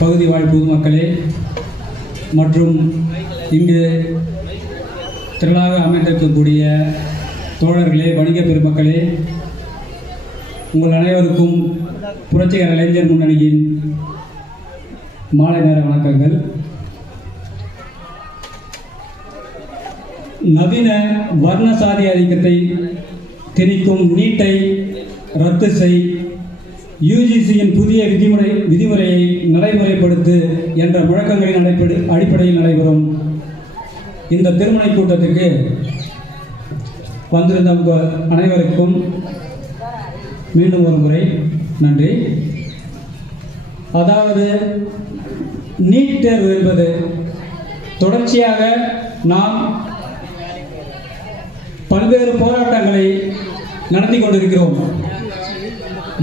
பகுதி வாழ் பொதுமக்களே மற்றும் இங்கு திரளாக அமைந்திருக்கக்கூடிய தோழர்களே, வணிக பெருமக்களே, உங்கள் அனைவருக்கும் புரட்சிகர இளைஞர் முன்னணியின் மாலை நேர வணக்கங்கள். நவீன வர்ண சாதி ஆதிக்கத்தை திணிக்கும் நீட்டை ரத்து செய், யுஜிசியின் புதிய விதிமுறையை நடைமுறைப்படுத்து என்ற முழக்கங்களின் அடிப்படையில் நடைபெறும் இந்த திருமண கூட்டத்துக்கு வந்திருந்த உங்கள் அனைவருக்கும் மீண்டும் ஒரு முறை நன்றி. அதாவது நீட் தேர்வு என்பது தொடர்ச்சியாக நாம் பல்வேறு போராட்டங்களை நடத்தி கொண்டிருக்கிறோம்.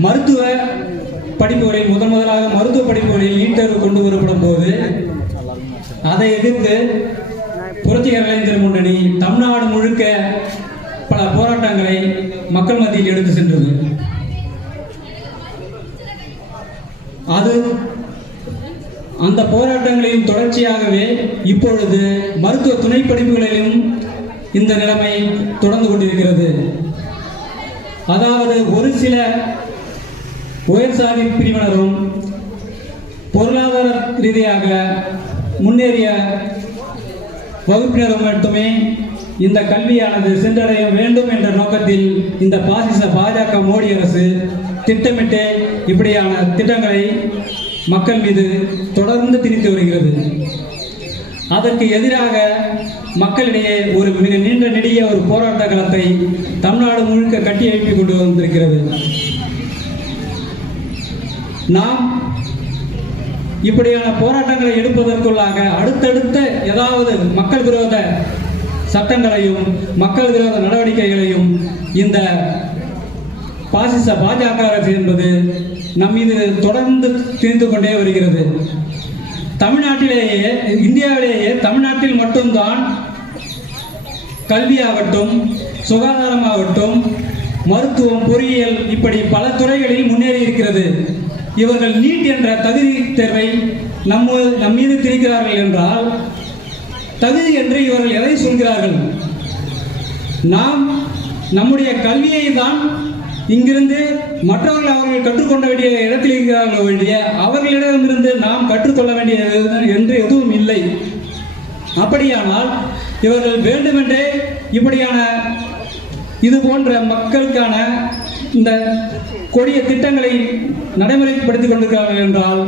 மருத்துவ படிப்புகளில் முதலாக மருத்துவ படிப்புகளில் நீட் தேர்வு கொண்டு வரப்படும் போது அதை எதிர்த்து புரட்சிகர இளைஞர் முன்னணி தமிழ்நாடு முழுக்க பல போராட்டங்களை மக்கள் மத்தியில் எடுத்து சென்றது. அந்த போராட்டங்களின் தொடர்ச்சியாகவே இப்பொழுது மருத்துவ துணை படிப்புகளிலும் இந்த நிலைமை தொடர்ந்து கொண்டிருக்கிறது. அதாவது ஒரு சில உயர் சாதி பிரிவினரும் பொருளாதார ரீதியாக முன்னேறிய வகுப்பினரும் மட்டுமே இந்த கல்வியானது சென்றடைய வேண்டும் என்ற நோக்கத்தில் இந்த பாஜக மோடி அரசு திட்டமிட்டு இப்படியான திட்டங்களை மக்கள் மீது தொடர்ந்து திணித்து வருகிறது. அதற்கு எதிராக மக்களிடையே ஒரு மிக நீண்ட நெடிய ஒரு போராட்ட களத்தை தமிழ்நாடு முழுக்க கட்டி எழுப்பி கொண்டு வந்திருக்கிறது. நாம் இப்படியான போராட்டங்களை எடுப்பதற்குள்ளாக அடுத்தடுத்த ஏதாவது மக்கள் விரோத சட்டங்களையும் மக்கள் விரோத நடவடிக்கைகளையும் இந்த பாஜக அரசு என்பது நம் மீது தொடர்ந்து திணித்து கொண்டே வருகிறது. தமிழ்நாட்டிலேயே, இந்தியாவிலேயே தமிழ்நாட்டில் மட்டும்தான் கல்வியாகட்டும், சுகாதாரமாகட்டும், மருத்துவம், பொறியியல் இப்படி பல துறைகளில் முன்னேறி இருக்கிறது. இவர்கள் நீட் என்ற தகுதி தேர்வை நம் மீது திணிக்கிறார்கள் என்றால் தகுதி என்று இவர்கள் எதை சொல்கிறார்கள்? நாம் நம்முடைய கல்வியை தான் இங்கிருந்து மற்றவர்கள் அவர்கள் கற்றுக்கொள்ள வேண்டிய இடத்தில் இருக்கிறார்கள் வேண்டிய அவர்களிடமிருந்து நாம் கற்றுக்கொள்ள வேண்டிய என்று எதுவும் இல்லை. அப்படியானால் இவர்கள் வேண்டுமென்றே இப்படியான இது போன்ற மக்களுக்கான இந்த கொடிய திட்டங்களை நடைமுறைப்படுத்திக் கொண்டிருக்கிறார்கள் என்றால்